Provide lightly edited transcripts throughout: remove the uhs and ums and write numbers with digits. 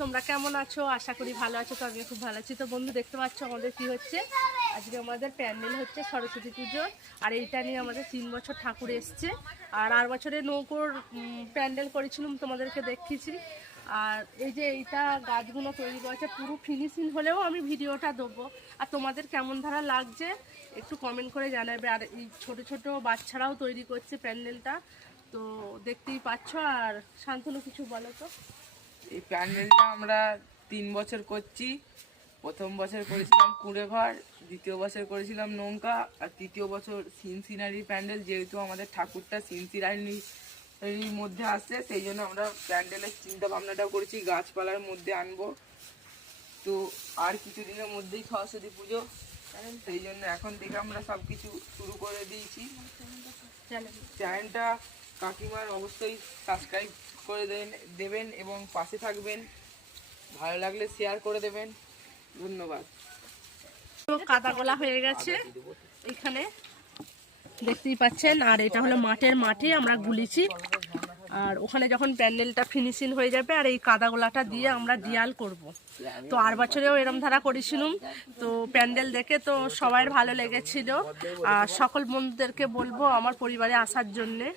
তোমরা কেমন আছো? আশা করি ভালো আছো। তো আমি খুব ভালো আছি। তো বন্ধু দেখতে পাচ্ছ আমাদের কি হচ্ছে, আজকে আমাদের প্যান্ডেল হচ্ছে সরস্বতী পুজো। আর এইটা নিয়ে আমাদের 3 বছর ঠাকুর এসছে। আর বছরে নৌকোর প্যান্ডেল করেছিলাম, তোমাদেরকে দেখিয়েছি। আর এই যে এইটা গাছগুলো তৈরি করেছে পুরো ফিনিশিং হলেও আমি ভিডিওটা দেবো। আর তোমাদের কেমন ধারা লাগছে একটু কমেন্ট করে জানাবে। আর এই ছোট ছোট বাচ্চারাও তৈরি করছে প্যান্ডেলটা, তো দেখতেই পাচ্ছ। আর শান্তনু কিছু বলো তো। এই প্যান্ডেলটা আমরা 3 বছর করছি। প্রথম বছর করেছিলাম কুঁড়ে ঘর, দ্বিতীয় বছর করেছিলাম নৌকা, আর তৃতীয় বছর সিনসিনারি প্যান্ডেল। যেহেতু আমাদের ঠাকুরটা সিনসিনারির মধ্যে আসছে, সেই জন্য আমরা প্যান্ডেলের চিন্তা ভাবনাটাও করেছি গাছপালার মধ্যে আনবো। তো আর কিছুদিনের মধ্যেই সরস্বতী পুজো, সেই জন্য এখন থেকে আমরা সব কিছু শুরু করে দিয়েছি। চ্যানেলটা কাকিমার অবশ্যই সাবস্ক্রাইব করে দেবেন এবং পাশে থাকবেন। ভালো লাগলে শেয়ার করে দেবেন। ধন্যবাদ। কাদা গোলা হয়ে গেছে এখানে দেখতেই পাচ্ছেন। আর এটা হলো মাঠে আমরা গুলিছি। আর ওখানে যখন প্যান্ডেলটা ফিনিশিং হয়ে যাবে আর এই কাদা গোলাটা দিয়ে আমরা দিয়াল করব। তো আর বছরেও এরম ধারা করেছিলাম। তো প্যান্ডেল দেখে তো সবাই ভালো লেগেছিল। আর সকল বন্ধুদেরকে বলবো আমার পরিবারে আসার জন্যে।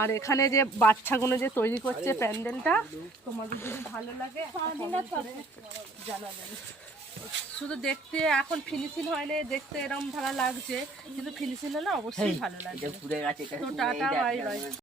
আর এখানে যে বাচ্চাগুলো যে তৈরি করছে প্যান্ডেলটা, তোমাদের যদি ভালো লাগে জানাবেন। শুধু দেখতে এখন ফিনিশিং হয়নি, দেখতে এরকম ভালো লাগছে, কিন্তু ফিনিশিং হলে অবশ্যই ভালো লাগবে। তো টাটা, বাই বাই।